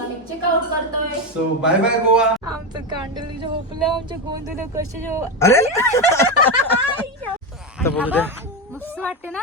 मुलांनी चेकआउट करतोय? So bye bye Goa. आमचं कांडल झोपलं आमच्या गोंधळ कसे अरे! तर बघू द्या मस्त वाटते ना.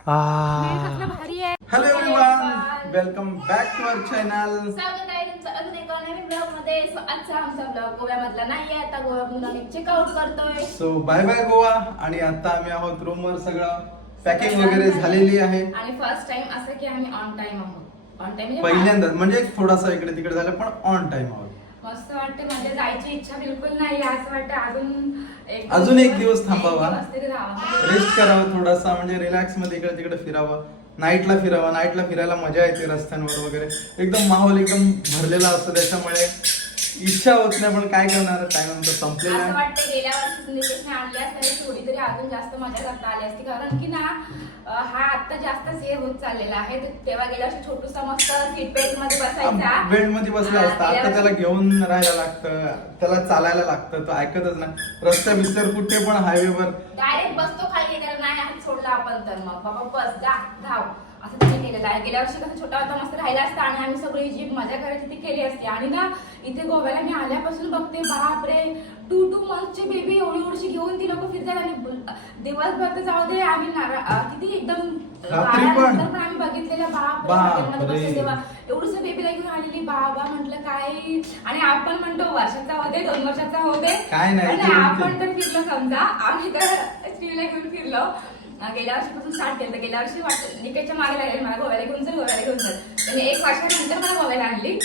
कसलं भारी आहे. Hello everyone welcome back to our channel स्वागत आहे तुमचं अजून एका नवीन ब्लॉगमध्ये So, आजचा आमचा ब्लॉग गोव्यामधला नाही आता गोवा मुलांनी चेकआउट करतोय? So bye bye Goa. आणि आता आम्ही आहोत रूमवर सगळं पॅकिंग वगैरे झालेली आहे. आणि फर्स्ट टाइम असं की आम्ही ऑन टाइम आहोत. ऑन टाइम पहिल्यांदा म्हणजे थोडासा इकडे तिकडे झालं पण ऑन टाइम आहोत मस्त वाटते म्हणजे जायची इच्छा बिलकुल नाही असं वाटतं अजून एक अजून एक दिवस थांबावा. एक दिवस तरी राहावा. रेस्ट करावं थोडासा म्हणजे रिलॅक्समध्ये इकडे तिकडे फिरावं नाईटला फिरावं नाईटला फिरायला मजा येते रस्त्यांवर वगैरे एकदम माहोल एकदम भरलेला असतो त्याच्यामुळे इच्छा होत नाही पण काय करणार टाइम आमचा संपलेला असं वाटतं गेल्या वर्षी निकेशने आणली असताना थोडी तरी अजून जास्त मजा करता आली असती. कारण की ना अं, हा आता जास्त हे होत चाललेला आहे. तर तेव्हा गेल्या वर्षी छोटूसा मस्त सीट बेल्टमध्ये बसायचा. बेडमध्ये बसला हा, असता. गेल्या आता त्याला घेऊन राहायला लागतं त्याला चालायला लागतं तो ऐकतच नाही. रस्त्या बिस्त्यावर कुठे पण हायवेवर डायरेक्ट बसतो खाली नाही हात सोडला आपण तर मग. बाबा बस जा धाव. असं तिने केलेलं आहे. गेल्या वर्षी कसं छोटा होता मस्त राहिला असता आणि आम्ही सगळी जी मजा करायची ती केली असती. आणि ना इथे गोव्याला मी आल्यापासून बघते बाप रे टू टू मंथची बेबी एवढी एवढीशी घेऊन ती लोक फिरतात आणि दिवसभर तर जाऊ दे आम्ही किती एकदम? बाळानंतर पण. आम्ही बघितलेल्या बाप रे, बाप हॉटेलमध्ये बसले रे. तेव्हा एवढंसं बेबीला घेऊन आलेली बाबा म्हटलं काय? आणि आपण म्हणतो वर्षाचा होते दोन वर्षाचा होते आपण तर फिरलो समजा. आम्ही तर स्त्रीला घेऊन फिरलो. गेल्या वर्षीपासून स्टार्ट केलं गेल्या वर्षी वाटत निकेच्या मागे लागेल मला गोव्याला घेऊन चल गोव्याला घेऊन चल. त्याने एक वर्षानंतर मला गोव्याला आणली.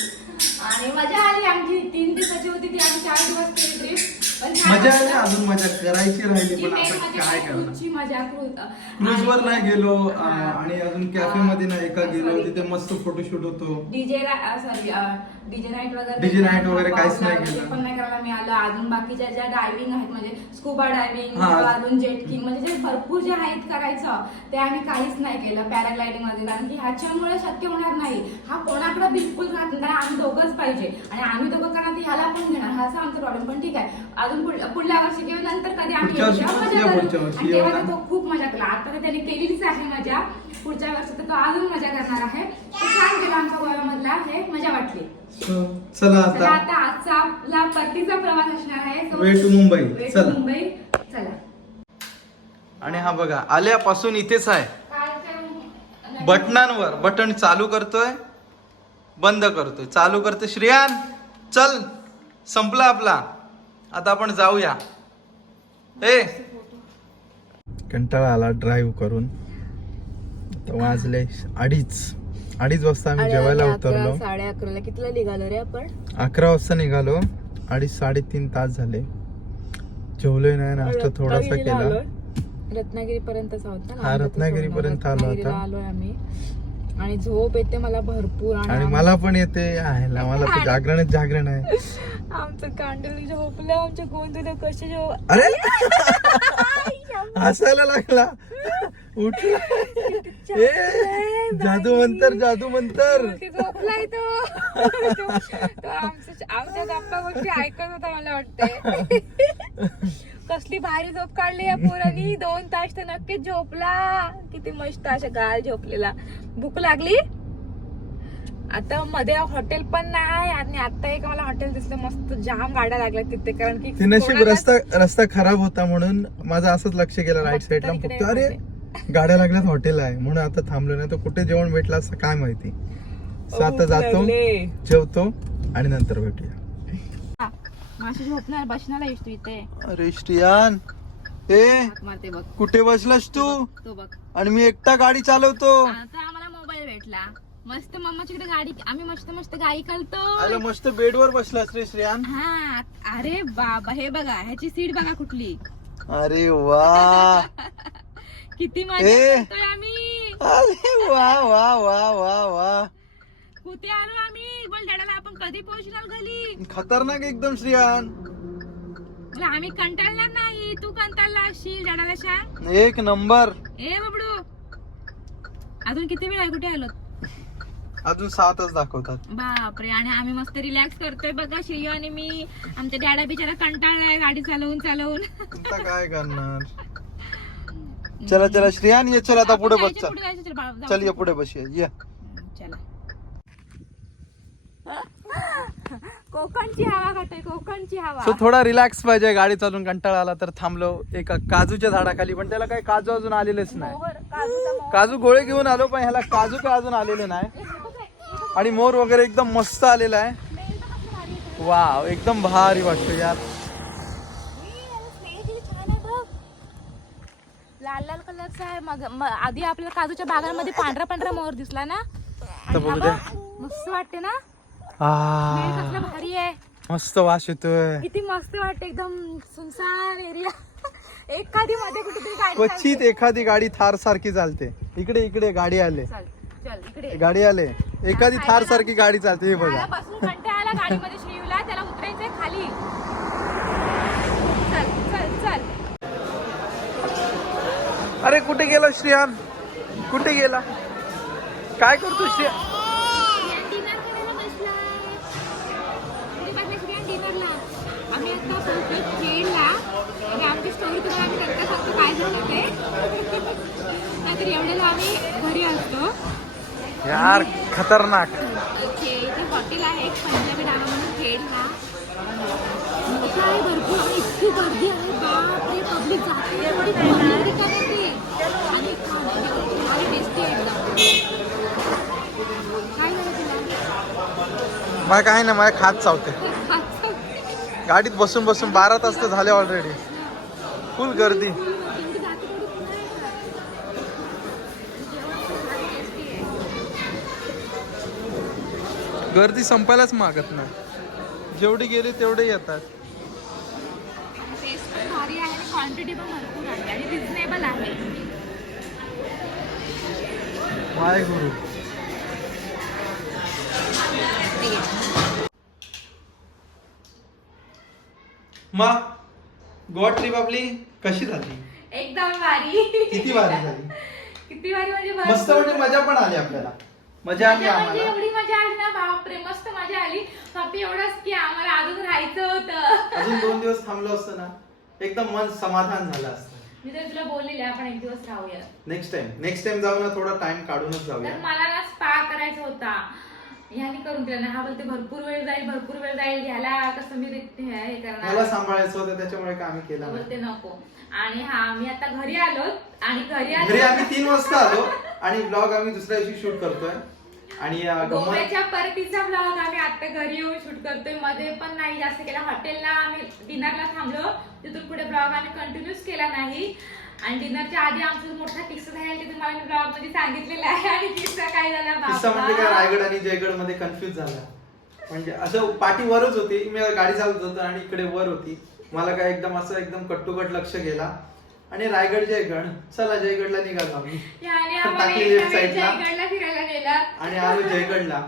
आणि मजा आली आमची. तीन दिवसाची होती ती आम्ही चार दिवस केली ट्रिप पण छान मजा आली. अजून मजा करायची राहिली पण आता काय करणार? ची मजा क्रूज वर नाही गेलो आणि अजून कॅफे मध्ये नाही एका गेलो तिथे मस्त फोटोशूट होतो. डीजे सॉरी डीजे नाईट वगैरे night वगैरे काहीच नाही केलं. पण नाही करायला मिळालं अजून बाकीच्या ज्या डायव्हिंग आहेत म्हणजे स्कुबा डायव्हिंग हा. अजून जेट किंग म्हणजे जे भरपूर जे आहेत करायचं ते आम्ही काहीच नाही केलं पॅराग्लायडिंगमध्ये. कारण की ह्याच्यामुळे शक्य होणार नाही. हा कोणाकडे बिलकुल राहत नाही. आम्ही दोघंच पाहिजे. आणि आम्ही दोघं करणार ह्याला पण घेणार. हा असा आमचा प्रॉब्लेम पण ठीक आहे. अजून पुढल्या वर्षी किंवा नंतर कधी आम्ही आणि तेव्हा. तो खूप मजा केला आता तर त्याने केलेलीच आहे मजा. पुढच्या वर्षी तर तो अजून मजा करणार आहे. छान गोव्यामधला हे मजा वाटली. So, चला चला आता आता आजचा आपला परतीचा प्रवास असणार आहे. So, Way to Mumbai. way to चला. मुंबई चला. आणि हा बघा आल्यापासून इथेच आहे. बटनांवर बटन चालू करतोय बंद करतोय. चालू करतोय श्रेयान चल संपला आपला. आता आपण जाऊया. ए! कंटाळा आला ड्राईव्ह करून. आता वाजले अडीच. अडीच वाजता आम्ही जेवायला उतरलो साडे अकराला कितीला निघालो रे आपण अकरा वाजता निघालो अडीच साडेतीन तास झाले जेवलोय नाही नाश्ता थोडासा केला रत्नागिरी ना हा, रत्नागिरीपर्यंत आलो आता. रत्नागिरीला आलोय आम्ही आणि झोप येते मला भरपूर आणि मला पण येते मला तर जागरणच जागरण आहे आमचं कांडल झोपलं आमच्या गोंधळ कसे जेव अरे हसायला लागला उठला जादू मंतर जादू मंतर झोपलाय तो. तो तो आमचं आमच्या गप्पा गोष्टी ऐकत होता मला वाटतंय. कसली भारी झोप काढली या पोरानी. दोन तास तर नक्कीच झोपला. किती मस्त अशा गाल झोपलेला. भूक लागली? आता मध्ये हॉटेल पण नाही आणि आता एक मला हॉटेल दिसलं. मस्त जाम गाड्या लागल्या तिथे. कारण की रस्ता रस्ता खराब होता म्हणून माझं असंच लक्ष गेलं राईट साईडला फक्त अरे गाड्या लागल्यात हॉटेल आहे. म्हणून आता थांबलो नाही. तर कुठे जेवण भेटलं असं काय माहिती? आता जातो. जेवतो आणि नंतर भेटूया. अरे श्रियान ए कुठे बसलास तू? तो बघ. आणि मी एकटा गाडी चालवतो. आम्हाला मोबाईल भेटला. मस्त मम्माच्याकडे गाडी आम्ही मस्त मस्त गाडी अरे करतो मस्त बेडवर बसलास रे श्रियान. हा अरे बाबा हे बघा ह्याची सीट बघा कुठली. अरे वा. किती मजा ए. करतोय आम्ही. अरे वा वा वा वा वा. कुठे आलो आम्ही? बोल डॅडाला आपण कधी पोहोचणार घरी? खतरनाक एकदम श्रियान. आम्ही कंटाळणार नाही. तू कंटाळला असशील डॅडाला सांग. एक नंबर. ए बबडू. अजून किती वेळ आहे? कुठे आलो? अजून सातच दाखवतात. बापरे आणि आम्ही मस्त रिलॅक्स करतोय. बघा श्रेय आणि मी. आमच्या डॅडा बिचारा कंटाळलाय गाडी चालवून चालवून. आता काय करणार? चला चला श्रियान ये चल आता पुढे बस चल. चल ये पुढे बस ये कोकणची हवा खाते कोकणची हवा. सो थोडा रिलॅक्स पाहिजे गाडी चालून कंटाळा आला तर थांबलो एका काजूच्या झाडाखाली पण त्याला काही काजू अजून आलेलेच नाही. काजू गोळे घेऊन आलो पण ह्याला काजू काय अजून आलेले नाही. आणि मोर वगैरे एकदम मस्त आलेला आहे. वाव एकदम भारी वाटतो यार ई, याला स्मेल किती छान आहे बघ. कलरचा आहे? मग म- आधी आपल्याला काजूच्या बागांमध्ये पांढरा पांढरा मोहर दिसला ना? आणि बघू द्या. बघ, मस्त वाटते ना? आ. भारी आहे. मस्त वास येतोय. किती मस्त वाटते एकदम सुनसान एरिया. एखादी मध्ये कुठेतरी गाडी क्वचित. एखादी गाडी थार सारखी चालते. इकडे इकडे गाडी आले. चल चल इकडे. गाडी आले. एखादी थार सारखी गाडी चालते हे बघा. कंटाळा आला गाडीमध्ये श्रीला त्याला उतरायचंय खाली चल चल चल अरे कुठे गेला श्रियान कुठे गेला? काय करतो श्रिया यार खतरनाक. हॉटेल आहे. पंजाबी डाबा म्हणून आहे भरपूर. इतकी गर्दी आहे. बापरे पब्लिक जाते एवढी गर्दी करते आणि खाणे टेस्टी आहे एकदम काय झालं तुला मला काय नाही मला खात चावते. गाडीत बसून बसून बारा तास तर झाले ऑलरेडी फुल गर्दी. गर्दी संपायलाच मागत नाही. जेवढी गेली तेवढे येतात टेस्ट पण भारी आहे आणि क्वांटिटी पण भरपूर आहे आणि रिझनेबल आहे माय गुरु मग गोवा ट्रिप आपली कशी झाली? एकदम भारी. किती भारी झाली? किती भारी म्हणजे मस्त. म्हणजे मजा पण आली आपल्याला. मजा आली मजा म्हणजे आम्हाला. एवढी मजा आली ना बापरे मस्त मजा आली. फक्त एवढंच की आम्हाला अजून राहायचं होतं. अजून दोन दिवस थांबलो असतो ना एकदम मन समाधान झालं असतं. मी तर तुला बोललेले आपण एक दिवस राहूया नेक्स्ट टाइम नेक्स्ट टाइम जाऊ ना थोडा टाइम काढूनच तर जाऊया मला ना स्पा करायचा होता. ह्याने करून दिला ना हा बोलते भरपूर वेळ जाईल भरपूर वेळ जाईल. ह्याला कसं मी रे- हे मला करणार? सांभाळायचं होतं त्याच्यामुळे आम्ही केलं बोलते नाही. नको. आणि हा मी आता घरी आलो आणि घरी आलो घरी आम्ही तीन वाजता आलो. आणि ब्लॉग आम्ही दुसऱ्या दिवशी शूट करतोय. आणि गंमत गोव्याच्या परतीचा ब्लॉग आम्ही आता घरी येऊन शूट करतोय. मध्ये पण नाही जास्त केला. हॉटेलला आम्ही डिनरला थांबलो. तिथून पुढे ब्लॉग आम्ही कंटिन्यूच केला नाही. आणि डिनरच्या आधी आमचा मोठा किस्सा झाला. ते तुम्हाला मी ब्लॉगमध्ये सांगितलेला आहे. आणि किस्सा काय झाला किस्सा म्हणजे काय? बाबा. रायगड आणि जयगडमध्ये कन्फ्युज झाला. म्हणजे असं पाठी वरच होती. मी गाडी चालवत होतो आणि इकडे वर होती. मला काय एकदम असं एकदम कट्टुकट लक्ष गेला. आणि रायगड जयगड चला जयगडला निघालो आम्ही. आणि आलो जयगडला.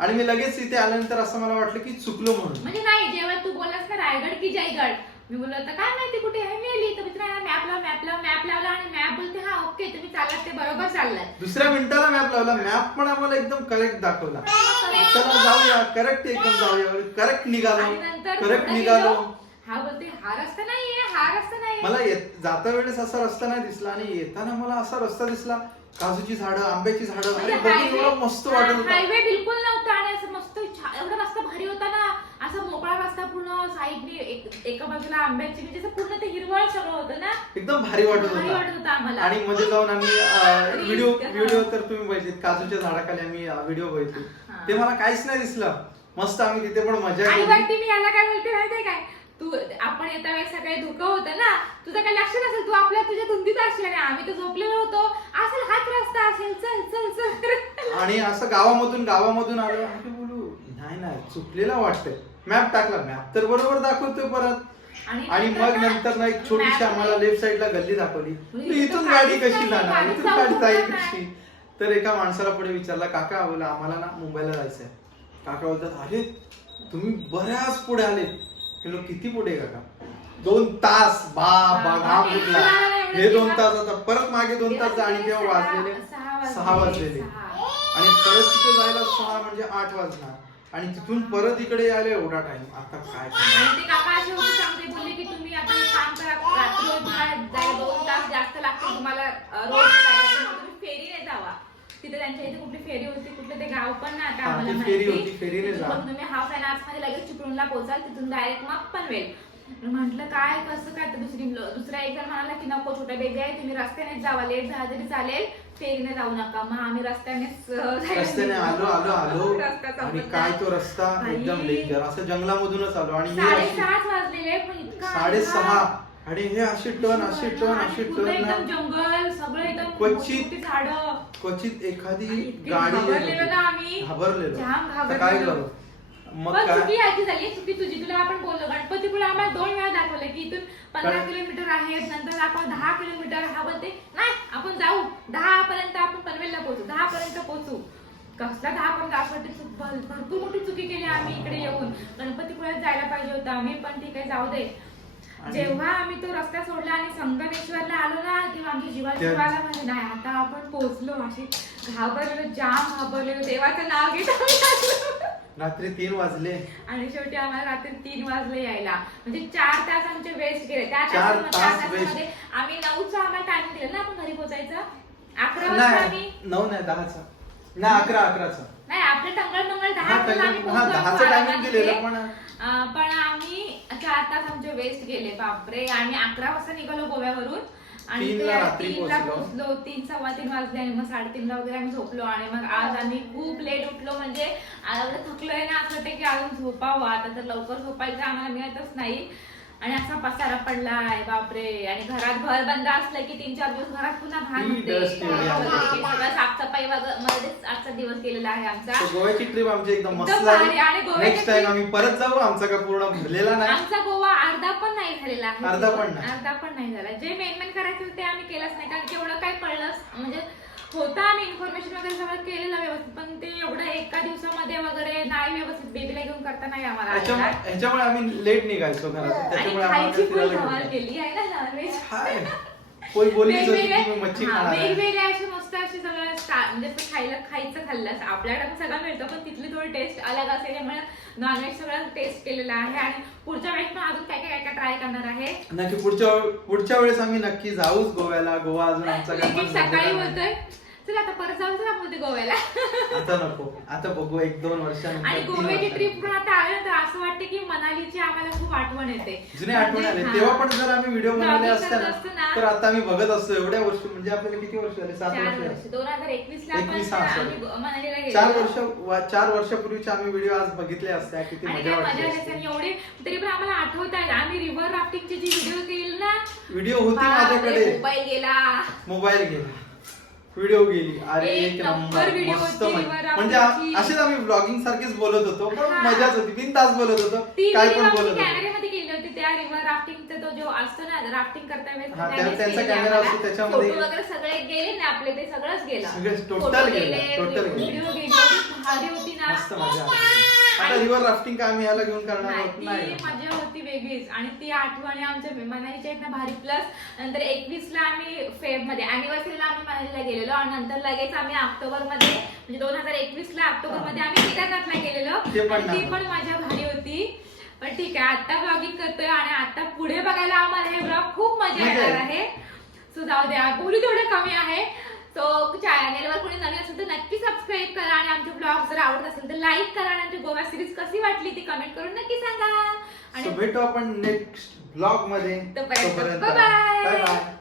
आणि मी लगेच तिथे आल्यानंतर असं मला वाटलं की चुकलो म्हणून. म्हणजे नाही जेव्हा तू बोललास ना रायगड की जयगड मी बोललो होतं काय माहिती कुठे आहे? मेली तर मित्रांनो मॅप लाव मॅप लाव मॅप लावला आणि मॅप बोलते हा ओके तुम्ही चाललात ते बरोबर चाललात. दुसऱ्या मिनिटाला मॅप लावला. मॅप पण आम्हाला एकदम करेक्ट दाखवला. चला जाऊया. करेक्ट एकदम जाऊया. करेक्ट निघालो. करेक्ट निघालो. हा बोलते हा रस्ता नाहीये हा रस्ता नाहीये. मला येत- जाता वेळेस असा रस्ता नाही दिसला आणि येताना मला असा रस्ता दिसला. काजूची झाडं आंब्याची झाडं अरे म्हणजे बघून highway- एवढं मस्त वाटत होता. हायवे बिलकुल नव्हता आणि असं मस्त छा- एवढा रस्ता भारी होता ना. असा मोकळा रस्ता पूर्ण साईडने एका बाजूला आंब्याची म्हणजे असं पूर्ण ते हिरवळ सगळं होतं ना. एकदम भारी वाटत भारी होता वाटत होता आम्हाला. आणि मध्ये जाऊन आम्ही Reels व्हिडिओ हा. व्हिडिओ तर तुम्ही बघितले काजूच्या झाडाखाली आम्ही व्हिडिओ बघितले हा. ते मला काहीच नाही दिसलं. मस्त आम्ही तिथे पण मजा आणि केली वरती मी याला काय बोलते माहितीये काय? तू आपण येता वेळेस सकाळी धुकं होतं ना तुझं काय लक्ष नसेल तू आपल्या तुझ्या धुंदीत असशील आणि आम्ही तर झोपलेलो होतो. असेल हाच रस्ता असेल चल चल चल. आणि असं गावामधून गावामधून आलो अरे बोलू? नाही नाही चुकलेला वाटतंय. मॅप टाकला मॅप तर बरोबर दाखवतोय परत. आणि मग नंतर ना एक छोटीशी आम्हाला ने- लेफ्ट साईडला गल्ली दाखवली. म्हणजे इथून गाडी कशी जाणार? इथून गाडी जाईल कशी तर एका माणसाला पुढे विचारला काका बोला आम्हाला ना मुंबईला जायचंय. काका बोलतात अरे तुम्ही बऱ्याच पुढे आले किलो किती पुढे काका? दोन तास बा बा हा, घाम फुटला हे दोन. तास आता परत मागे दोन तास आणि तेव्हा वाजलेले. सहा वाजले, सहा वाजलेले. आणि परत तिथे जायला सहा म्हणजे आठ वाजणार. आणि तिथून परत इकडे यायला एवढा टाइम आता काय तुम्हाला तिथे त्यांच्या इथे कुठली फेरी होती कुठलं ते गाव पण ना आता हा, आम्हाला ती फेरी माहिती. होती, फेरीने तिथून जा. मग तुम्ही हाफ अँड आवर्समध्ये लगेच चिपळूणला पोहोचाल तिथून डायरेक्ट मग पनवेल म्हटलं काय कसं काय तर दुसरी दुसरा एक जण म्हणाला की नको छोटा बेबी आहे तुम्ही रस्त्याने जावा लेट झाला तरी चालेल फेरीने जाऊ नका मग आम्ही रस्त्यानेच अं, रस्त्याने आलो आलो आलो रस्ता आणि संपला. काय तो रस्ता बाई. एकदम डेंजर असं जंगलामधूनच आलो आणि हे अशी साडेसहाच वाजलेले पण इतका साडेसहा अंधार. आणि हे टर्न आणि असे पूर्ण एकदम टर्न जंगल सगळं एकदम क्वचित- झाडं. क्वचित एखादी गाडी घाबरलेलो काय. करू मग पण काय? चुकी याची झाली. चुकी तुझी. तुला आपण बोललो. गणपतीपुळे आम्हाला दोन वेळा दाखवलं की इथून पंधरा किलोमीटर आहे. नंतर आपण दहा किलोमीटर हा बोलते नाही आपण जाऊ. दहा पर्यंत आपण पनवेलला पोहोचू. दहा पर्यंत पोहोचू. कसला दहा चूक भर- भरपूर मोठी चुकी केली आम्ही इकडे येऊन. गणपतीपुळ्यात जायला पाहिजे होतं आम्ही पण ठीक आहे जाऊ दे. जेव्हा आम्ही तो रस्ता सोडला आणि संगमेश्वरला आलो ना तेव्हा आमच्या जीवाला त्या- जीवाला म्हणजे नाही आता आपण पोहोचलो अशी घाबरलेलो जाम घाबरलेलो देवाचं नाव घेत आम्ही आलो. रात्री तीन वाजले. आणि शेवटी आम्हाला रात्री तीन वाजले यायला. म्हणजे चार तास आमचे वेस्ट गेले. त्या चार तासामध्ये- तास तासामध्ये आम्ही नऊचा आम्हाला टाइम दिला ना आपण घरी पोहोचायचं? अकरा वाजता आम्ही नाही नऊ नाही दहाचा. नाही अकरा अकराचा. नाही आपले टंगळ मंगळ हा, दहा वाजता टंगळ- आम्ही हा, पोहोचलो दहाचं बारा timing दिलेलं. पण- पण आम्ही चार तास आमचे वेस्ट गेले बापरे. आम्ही अकरा वाजता निघालो गोव्यावरून. आणि तीनला ते रात्री तीनला पोहोचलो. पोहोचलो. तीन सव्वा तीन वाजले आणि मग साडेतीनला वगैरे आम्ही झोपलो. आणि मग आज आम्ही खूप लेट उठलो. म्हणजे आज एवढं थकलोय ना असं वाटतं की अजून झोपावं. आता तर लवकर झोपायचं आम्हाला मिळतच नाही. आणि असा पसारा पडलाय बापरे. आणि घरात घर बंद असलं की तीन चार दिवस घरात पुन्हा घाण ती होते dust एवढी आली. सगळं साफसफाई वगैरे मध्येच आजचा दिवस गेलेला आहे आमचा. गोव्याची ट्रिप आमची एकदम मस्त एकदम भारी. झाली आणि गोव्याची नेक्स्ट टाइम trip- आम्ही परत जाऊ. आमचा काय पूर्ण भरलेला नाही. आमचा गोवा अर्धा पण नाही झालेला. आहे अर्धा पण नाही. अर्धा पण नाही झाला. जे मेन मेन करायचं होते आम्ही केलंच नाही. कारण की एवढं काय कळलंच म्हणजे होतं आम्ही इन्फॉर्मेशन वगैरे सगळं केलेलं व्यवस्थित पण ते एवढं एका दिवसामध्ये वगैरे नाही व्यवस्थित बेबीला घेऊन करता नाही आम्हाला ह्याच्यामुळे आलेला. ह्याच्यामुळे आम्ही लेट निघायचो घरातून आणि त्याच्यामुळे आम्हाला खायची पण धमाल भेटलं. केली आहे ना नॉनव्हेज हाय. मी वेगवेगळे मच्छी हा, खाणार आहे. वेगवेगळे असे मस्त असे सगळं स्टा- म्हणजे असं खायला खायचं खाल्लं आपल्याकडे पण सगळं मिळतं पण तिथली थोडी टेस्ट अलग असल्यामुळे नॉनव्हेज सगळं टेस्ट केलेलं आहे आणि पुढच्या वेळेस पण अजून काय काय काय काय ट्राय करणार आहे नक्की पुढच्या पुढच्या वेळेस आम्ही नक्की जाऊच गोव्याला गोवा अजून आमचा काय लेकिन मन सकाळी. होतोय चल आता परत जाऊ चल आपण ते गोव्याला. आता नको. आता बघू एक दोन वर्षानंतर आणि गोव्याची. ट्रिप पण आता आली ना तर असं वाटतं की मनालीची आम्हाला खूप आठवण येते. जुने आठवण आले. म्हणजे, तेव्हा हा. पण जर आम्ही व्हिडिओ बनवले असते करत असतो ना. ना. तर आता आम्ही बघत असतो एवढ्या वर्ष म्हणजे आपल्याला किती वर्ष झाले? सात चार वर्ष वर्ष. झाले. दोन हजार एकवीस ला हा, sorry. आम्ही मनालीला गेलो चार वर्ष वा- चार वर्षापूर्वीचे आम्ही व्हिडिओ आज बघितले असते. किती आणि मजा काय वाटली मजा आली असते. एवढे तरी पण आम्हाला आठवत आहे आम्ही रिव्हर राफ्टिंगची जी व्हिडिओ केली ना व्हिडिओ होती बापरे, माझ्याकडे. मोबाईल गेला. मोबाईल गेला. व्हिडिओ गेली. अरे एक नंबर मस्त मजा. म्हणजे. आ- असेच आम्ही ब्लॉगिंग सारखेच बोलत होतो. पण हा. मजाच होती. तीन तास बोलत होतो. ती काय पण बोलत होतो. कॅमेऱ्यामध्ये केली होती. त्या रिव्हर राफ्टिंगचा तो जो असतो ना राफ्टिंग करता वेळेस हा, त्यानेच त्या- त्यांचा कॅमेरा आम्हाला. असतो, त्याच्यामध्ये- फोटो वगैरे सगळे गेले ना आपले ते सगळंच गेलं. सगळे total फोटो गेले, total गेले. व्हिडिओ गेली एवढी भारी होती ना. मस्त मजा आली. आता रिव्हर राफ्टिंग काय आम्ही याला घेऊन करणार नाही, आहोत? ती नाही मजा होती. वेगळीच. आणि ती आठवणी आमच्या मनालीच्या आहेत ना भारी. प्लस नंतर एकवीस ला आम्ही फेबमध्ये अॅनिव्हर्सरीला आम्ही मनालीला गेलेलो आणि नंतर लगेच आम्ही ऑक्टोबरमध्ये म्हणजे दोन हजार एकवीस ला ऑक्टोबरमध्ये आम्ही केदारनाथला गेलेलो. ते पण आणि ती. पण मजा भारी होती. पण ठीक आहे आता ब्लॉगिंग करतोय आणि आता पुढे बघायला आम्हाला हे ब्लॉग खूप मजा येणार आहे. आहे. सो जाऊ द्या. बोलू तेवढं कमी आहे. सो चॅनेलवर कोणी नवीन असेल तर नक्की सबस्क्राईब करा आणि आमचे ब्लॉग जर आवडत असेल तर लाईक करा आणि आमची गोवा सिरीज कशी वाटली ती कमेंट करून नक्की सांगा. सो आणि भेटू आपण नेक्स्ट ब्लॉगमध्ये. तोपर्यंत तोपर्यंत बाय